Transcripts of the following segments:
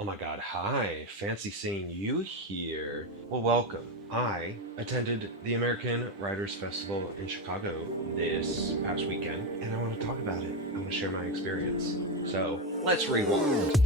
Oh my god, hi. Fancy seeing you here. Well, welcome. I attended the American Writers Festival in Chicago this past weekend, and I want to talk about it. I want to share my experience. So, let's rewind.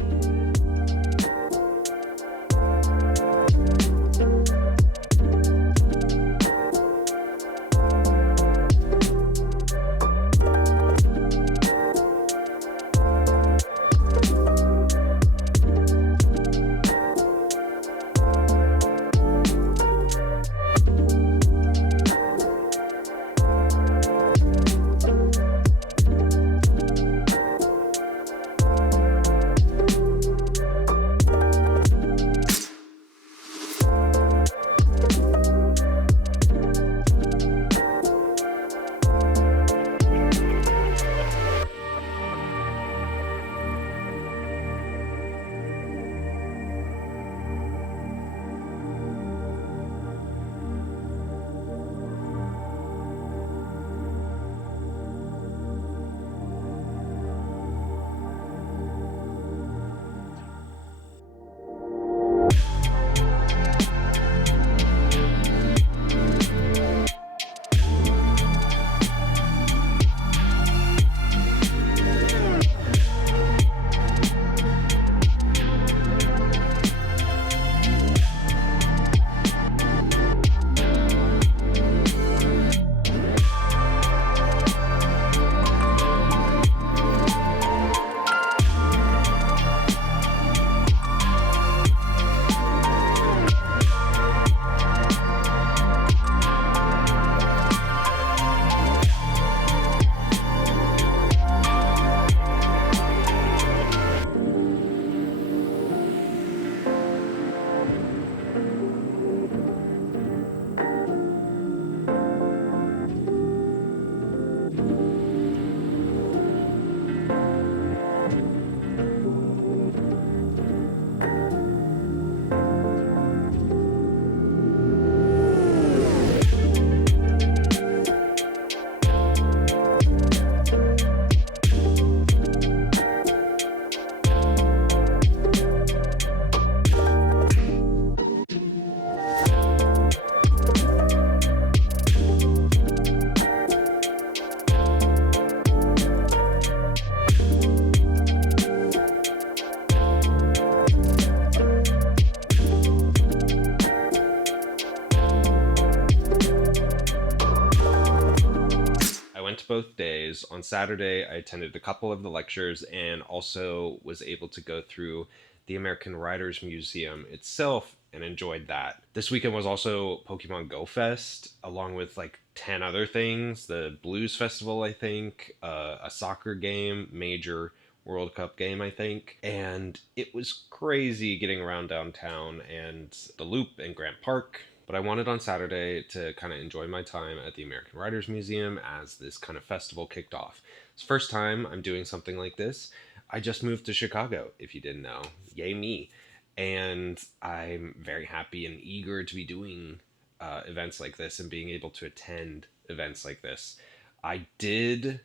I went to both days. On Saturday, I attended a couple of the lectures and also was able to go through the American Writers Museum itself and enjoyed that. This weekend was also Pokemon Go Fest, along with like 10 other things. The Blues Festival, I think, a soccer game, major World Cup game, I think. And it was crazy getting around downtown and the Loop and Grant Park. But I wanted on Saturday to kind of enjoy my time at the American Writers Museum as this kind of festival kicked off. It's the first time I'm doing something like this. I just moved to Chicago, if you didn't know. Yay me. And I'm very happy and eager to be doing events like this and being able to attend events like this. I did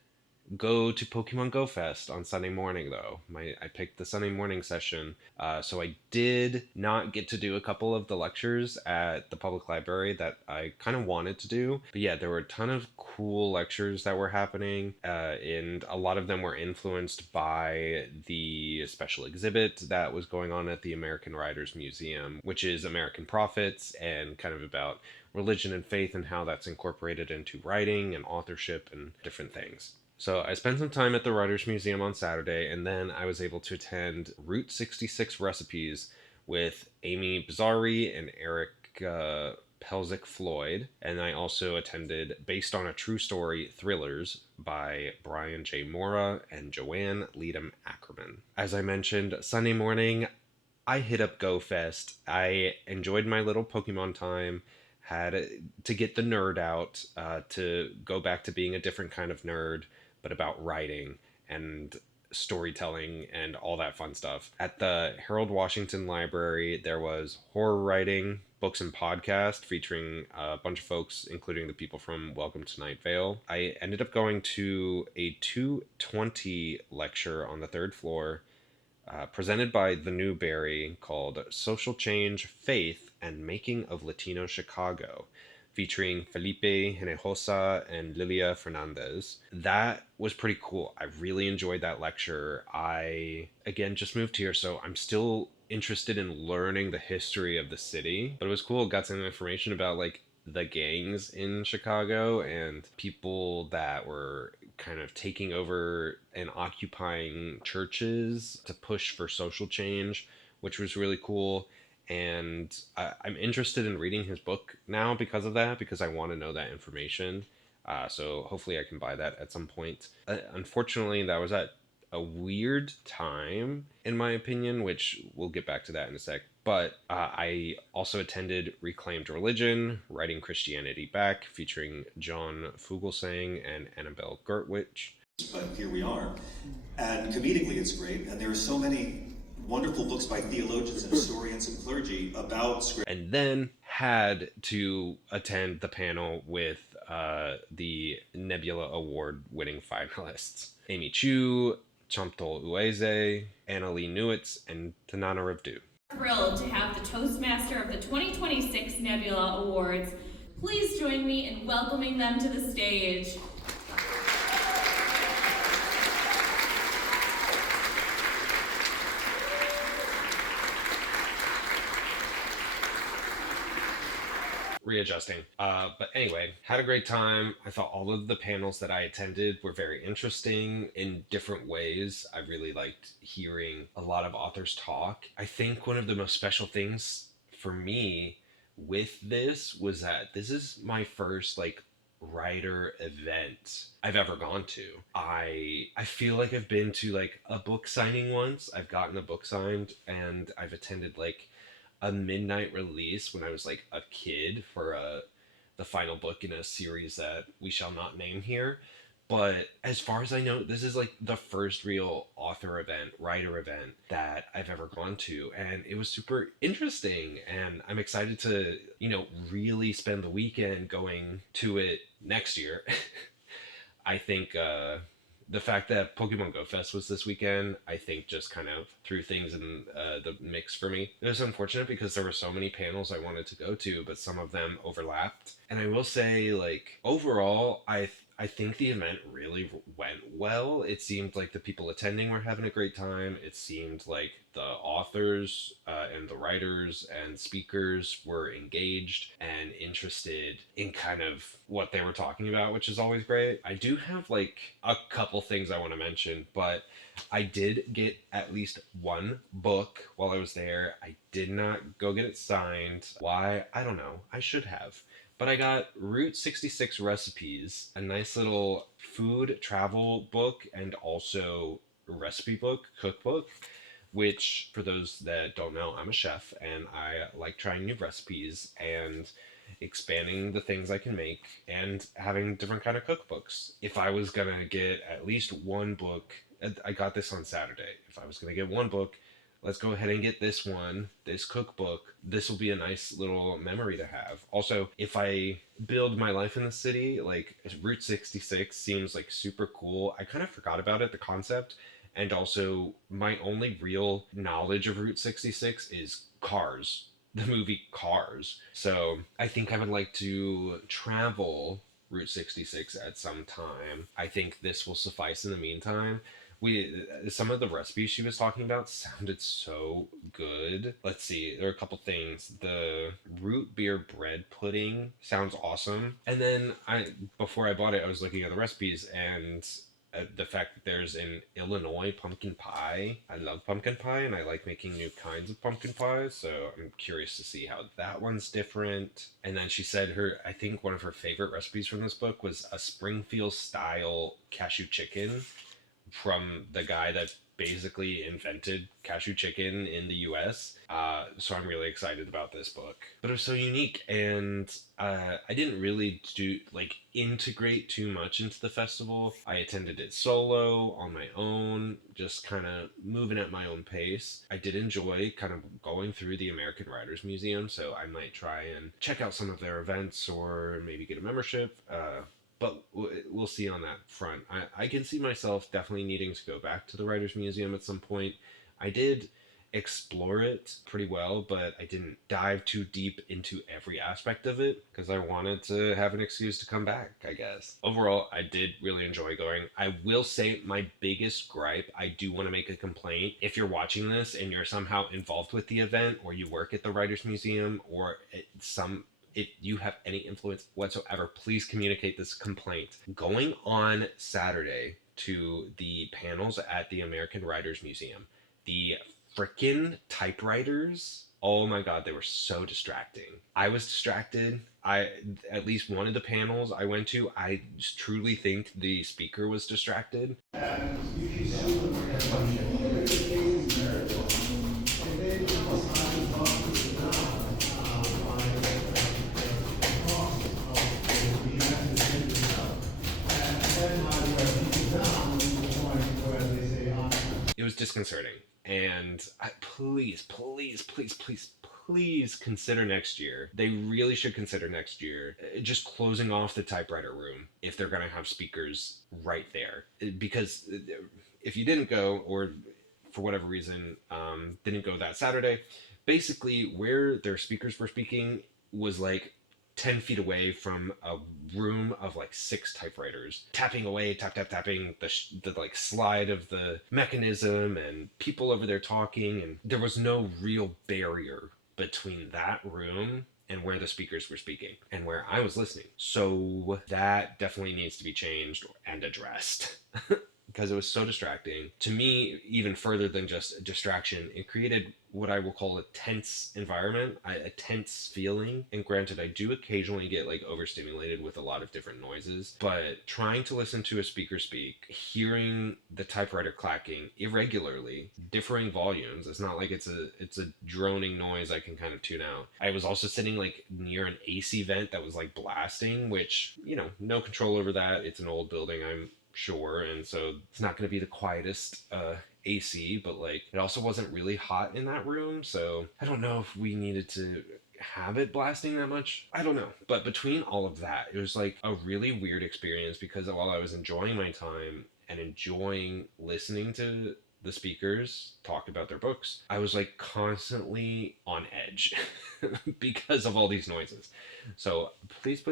go to Pokemon Go Fest on Sunday morning though. I picked the Sunday morning session, so I did not get to do a couple of the lectures at the public library that I kind of wanted to do. But yeah, there were a ton of cool lectures that were happening, and a lot of them were influenced by the special exhibit that was going on at the American Writers Museum, which is American Prophets and kind of about religion and faith and how that's incorporated into writing and authorship and different things. So I spent some time at the Writers Museum on Saturday, and then I was able to attend Route 66 Recipes with Amy Bizzari and Eric Pelzik Floyd. And I also attended Based on a True Story Thrillers by Brian J. Mora and Joanne Leadham Ackerman. As I mentioned, Sunday morning, I hit up GoFest. I enjoyed my little Pokemon time, had to get the nerd out, to go back to being a different kind of nerd, but about writing and storytelling and all that fun stuff. At the Harold Washington Library, there was horror writing, books and podcast featuring a bunch of folks, including the people from Welcome to Night Vale. I ended up going to a 2:20 lecture on the third floor presented by the Newberry, called Social Change, Faith, and Making of Latino Chicago, featuring Felipe Hinojosa and Lilia Fernandez. That was pretty cool. I really enjoyed that lecture. I, again, just moved here, so I'm still interested in learning the history of the city, but it was cool. Got some information about like the gangs in Chicago and people that were kind of taking over and occupying churches to push for social change, which was really cool. And I'm interested in reading his book now because of that, because I want to know that information. So hopefully I can buy that at some point. Unfortunately, that was at a weird time, in my opinion, which we'll get back to that in a sec. But I also attended Reclaimed Religion, Writing Christianity Back, featuring John Fugelsang and Annabelle Gertwich. But here we are. And comedically, it's great. And there are so many wonderful books by theologians and historians and clergy about scripture. And then had to attend the panel with the Nebula Award winning finalists Amy Chu, Chamtol Ueze, Annalie Newitz, and Tanana Rabdu. Thrilled to have the Toastmaster of the 2026 Nebula Awards. Please join me in welcoming them to the stage. Readjusting. But anyway, had a great time. I thought all of the panels that I attended were very interesting in different ways. I really liked hearing a lot of authors talk. I think one of the most special things for me with this was that this is my first like writer event I've ever gone to. I feel like I've been to like a book signing once. I've gotten a book signed and I've attended like a midnight release when I was like a kid for the final book in a series that we shall not name here. But as far as I know, this is like the first real author event, writer event that I've ever gone to. And it was super interesting. And I'm excited to, really spend the weekend going to it next year. I think the fact that Pokemon Go Fest was this weekend, I think just kind of threw things in the mix for me. It was unfortunate because there were so many panels I wanted to go to, but some of them overlapped. And I will say, like, overall, I think the event really went well. It seemed like the people attending were having a great time. It seemed like the authors and the writers and speakers were engaged and interested in kind of what they were talking about, which is always great. I do have like a couple things I want to mention, but I did get at least one book while I was there. I did not go get it signed. Why? I don't know. I should have. But I got Route 66 Recipes, a nice little food travel book and also recipe book, cookbook, which for those that don't know, I'm a chef and I like trying new recipes and expanding the things I can make and having different kind of cookbooks. If I was gonna get at least one book, I got this on Saturday. If I was gonna get one book, let's go ahead and get this one, this cookbook. This will be a nice little memory to have. Also, if I build my life in the city, like Route 66 seems like super cool. I kind of forgot about it, the concept. And also, my only real knowledge of Route 66 is Cars, the movie Cars. So I think I would like to travel Route 66 at some time. I think this will suffice in the meantime. Some of the recipes she was talking about sounded so good. Let's see, there are a couple things. The root beer bread pudding sounds awesome. And then before I bought it, I was looking at the recipes and the fact that there's an Illinois pumpkin pie. I love pumpkin pie and I like making new kinds of pumpkin pie, so I'm curious to see how that one's different. And then she said I think one of her favorite recipes from this book was a Springfield style cashew chicken from the guy that basically invented cashew chicken in the US. So I'm really excited about this book. But it was so unique, and I didn't really integrate too much into the festival. I attended it solo, on my own, just kind of moving at my own pace. I did enjoy kind of going through the American Writers Museum, so I might try and check out some of their events or maybe get a membership. But we'll see on that front. I can see myself definitely needing to go back to the Writers Museum at some point. I did explore it pretty well, but I didn't dive too deep into every aspect of it because I wanted to have an excuse to come back, I guess. Overall, I did really enjoy going. I will say my biggest gripe, I do want to make a complaint. If you're watching this and you're somehow involved with the event, or you work at the Writers Museum, or if you have any influence whatsoever, please communicate this complaint. Going on Saturday to the panels at the American Writers Museum, the frickin' typewriters, oh my god, they were so distracting. I was distracted. At least one of the panels I went to, I truly think the speaker was distracted. It was disconcerting. And please consider next year. They really should consider next year just closing off the typewriter room if they're going to have speakers right there. Because if you didn't go, or for whatever reason didn't go that Saturday, basically where their speakers were speaking was like 10 feet away from a room of like 6 typewriters, tapping away, tapping the like slide of the mechanism, and people over there talking, and there was no real barrier between that room and where the speakers were speaking and where I was listening. So that definitely needs to be changed and addressed. Because it was so distracting. To me, even further than just a distraction, it created what I will call a tense environment, a tense feeling. And granted, I do occasionally get like overstimulated with a lot of different noises, but trying to listen to a speaker speak, hearing the typewriter clacking irregularly, differing volumes, it's not like it's a droning noise I can kind of tune out. I was also sitting like near an AC vent that was like blasting, which, no control over that. It's an old building, I'm sure, and so it's not going to be the quietest AC, but like it also wasn't really hot in that room, so I don't know if we needed to have it blasting that much. I don't know. But between all of that, it was like a really weird experience, because while I was enjoying my time and enjoying listening to the speakers talk about their books, I was like constantly on edge because of all these noises. So please,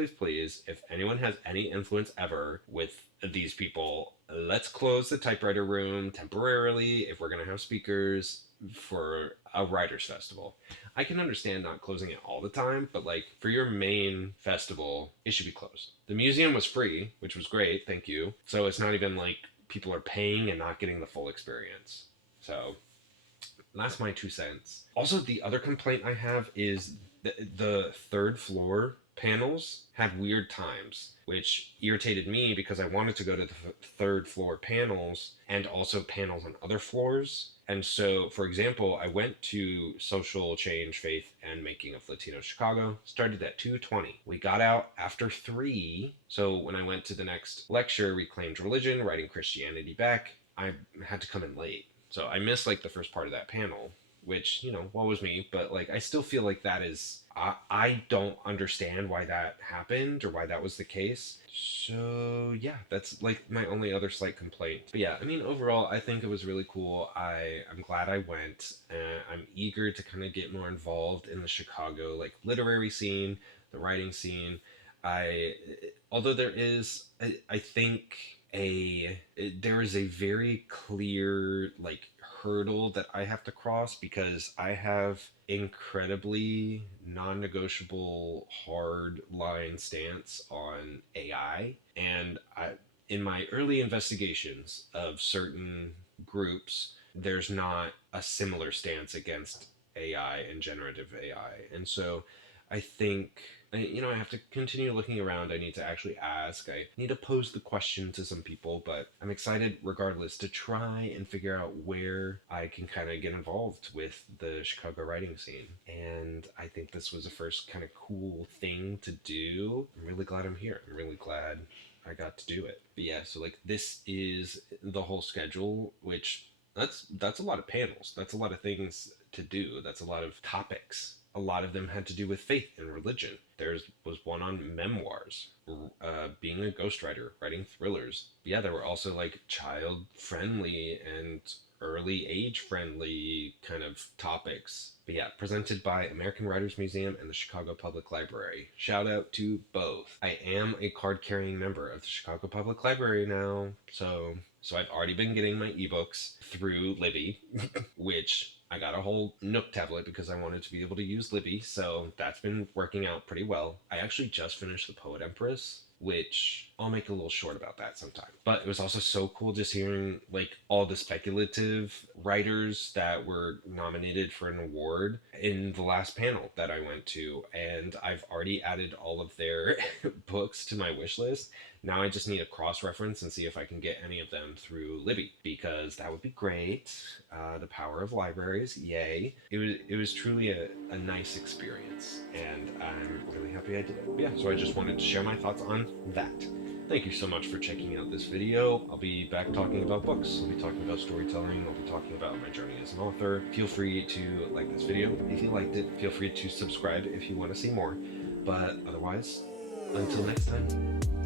if anyone has any influence ever with these people, let's close the typewriter room temporarily if we're going to have speakers for a writers festival. I can understand not closing it all the time, but like for your main festival, it should be closed. The museum was free, which was great, thank you. So it's not even like people are paying and not getting the full experience. So that's my 2 cents. Also, the other complaint I have is the third floor panels had weird times, which irritated me because I wanted to go to the third floor panels and also panels on other floors. And so, for example, I went to Social Change, Faith, and Making of Latino Chicago, started at 2:20. We got out after 3, so when I went to the next lecture, Reclaimed Religion, Writing Christianity Back, I had to come in late. So I missed like the first part of that panel, which, woe was me, but like I still feel like that is, I don't understand why that happened or why that was the case. So yeah, that's like my only other slight complaint. But yeah, I mean, overall, I think it was really cool. I'm glad I went. I'm eager to kind of get more involved in the Chicago like literary scene, the writing scene. Although there is, I think there is a very clear like hurdle that I have to cross, because I have incredibly non-negotiable hard line stance on AI, and in my early investigations of certain groups, there's not a similar stance against AI and generative AI. And so I think I have to continue looking around. I need to actually ask. I need to pose the question to some people, but I'm excited regardless to try and figure out where I can kind of get involved with the Chicago writing scene. And I think this was the first kind of cool thing to do. I'm really glad I'm here. I'm really glad I got to do it. But yeah, so like this is the whole schedule, which that's a lot of panels. That's a lot of things to do. That's a lot of topics. A lot of them had to do with faith and religion. There was one on memoirs, being a ghostwriter, writing thrillers. Yeah, there were also like child-friendly and early age-friendly kind of topics. But yeah, presented by American Writers Museum and the Chicago Public Library. Shout out to both. I am a card-carrying member of the Chicago Public Library now, so I've already been getting my ebooks through Libby, which I got a whole Nook tablet because I wanted to be able to use Libby, so that's been working out pretty well. I actually just finished The Poet Empress, which I'll make a little short about that sometime. But it was also so cool just hearing like all the speculative writers that were nominated for an award in the last panel that I went to, and I've already added all of their books to my wish list. Now I just need a cross-reference and see if I can get any of them through Libby, because that would be great. The power of libraries, yay. It was truly a nice experience, and I'm really happy I did it. But yeah, so I just wanted to share my thoughts on that. Thank you so much for checking out this video. I'll be back talking about books. I'll be talking about storytelling. I'll be talking about my journey as an author. Feel free to like this video if you liked it. Feel free to subscribe if you want to see more. But otherwise, until next time.